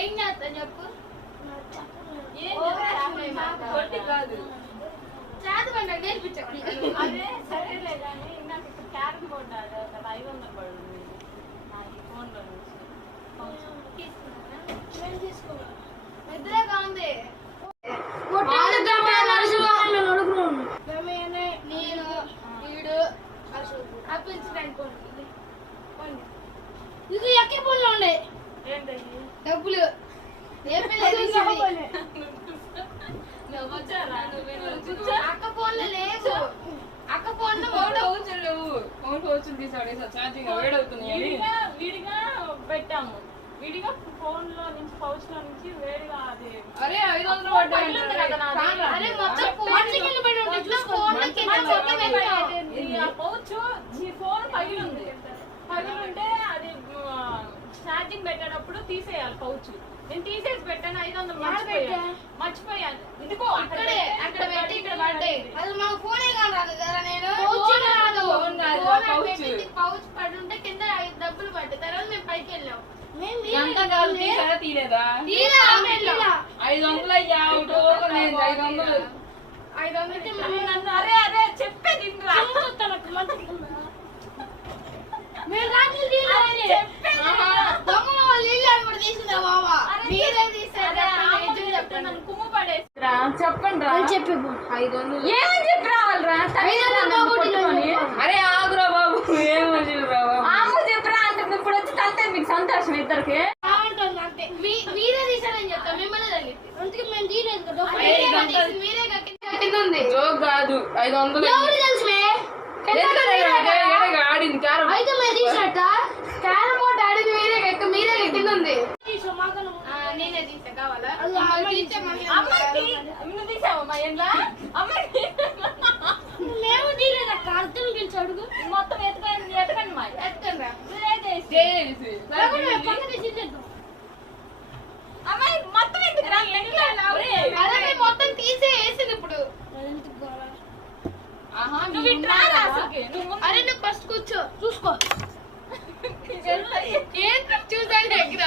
ఏం చేస్తా చెప్పు కాదు చదువు నేర్పించాను. అదే సరేలే కానీ నాకు ఇప్పుడు క్యారమ్ బోర్డు అది ఒక 500 పడుతుంది నాకు ఫోన్లో నుంచి తీసుకున్నాను. నిద్రే కాంది నేను వీడు అప్పించడానికి ఇది ఎక్కే పనులు ఉండే డబ్బులు అక్క ఫోన్లు లేవు. అక్క ఫోన్లు విడిగా పెట్టాము. విడిగా ఫోన్ లో నుంచి పౌచ్ లో నుంచి వేడిగా అది అరే 500 పౌచ్ ఫోన్ పగిలింది. పగిలింటే అది ఛార్జింగ్ పెట్టేటప్పుడు తీసేయాలి పౌచ్. నేను తీసేసి పెట్టాను 500 మర్చిపోయాను. ఇదిగో అక్కడే అక్కడ పెట్టి ఇక్కడ పడ్డాయి. అది మా ఫోనే కాదు కదా. నేను పౌచ్ పడుంటే కింద డబ్బులు పడ్డాయి. తర్వాత మేము పైకి వెళ్ళాం. తీయలేదా 500 అయ్యా 500 నన్ను అరే అరే చెప్పేది కుమ్ము పడేసిరా చెప్పండి రా. చెప్పి 500 ఏమని చెప్పి రావాలిరా? అరే ఆగురా బాబు ఏమని చెప్పరా అంటే ఇప్పుడు వచ్చి తంతే మీకు సంతోషం ఇద్దరికి. మీరే తీసారని చెప్తా. మిమ్మల్ని తగ్గింది అందుకే మేము తీయలేదు కదా. మీరే కట్టింది జోక్ కాదు 500 ఆడింది అయితే మేము తీసినట్ట క్యారమ్ బోర్డు ఆడింది మీరే కట్టింది ఉంది. నేనే తీసా కావాలా? నువ్వు తీసావమ్మా ఏంలా అమ్మాయి మేము తీయలేదు అక్క. అర్థం గెలిచి అడుగు మొత్తం ఎతకండి మా ఎత్తుకండి అమ్మాయి మొత్తం ఎందుకు మొత్తం తీసే వేసింది ఇప్పుడు. అరే నువ్వు ఫస్ట్ కూర్చో చూసుకో. చూసాను దగ్గర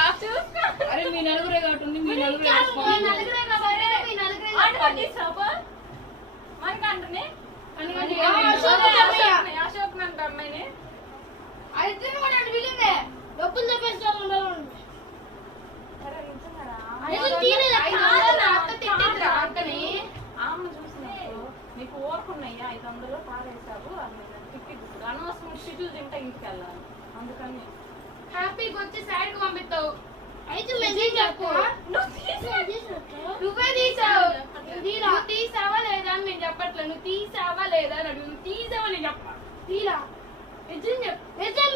అరే మీ నలుగురే కాబట్టి మీ నలుగురే అశోక్ నంట అమ్మాయిని అయితే కూడా వీళ్ళే డబ్బులు చెప్పేస్తాను. అక్కని ఆమె చూసినప్పుడు నీకు ఓర్కున్నాయా 500 పారేసావు టికెట్ అనవసరం షిడ్యూల్ తింటే ఇంటికి వెళ్ళాలి. అందుకని హ్యాపీగా వచ్చి సైడ్ కు పంపిస్తావు. అయితే చెప్పు నువ్వే తీసావు. నువ్వు తీసావా లేదా అని నేను చెప్పట్లేదు. నువ్వు తీసావా లేదా అని అడుగు. నువ్వు తీసావా నేను చెప్ప తీరా నిజం చెప్పు. నిజం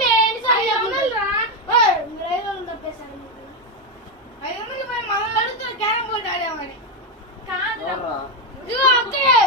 మనల్ని అడుగుతున్నా క్యారమ్ బోర్డు ఆడామని కాదు అక్కయ్యే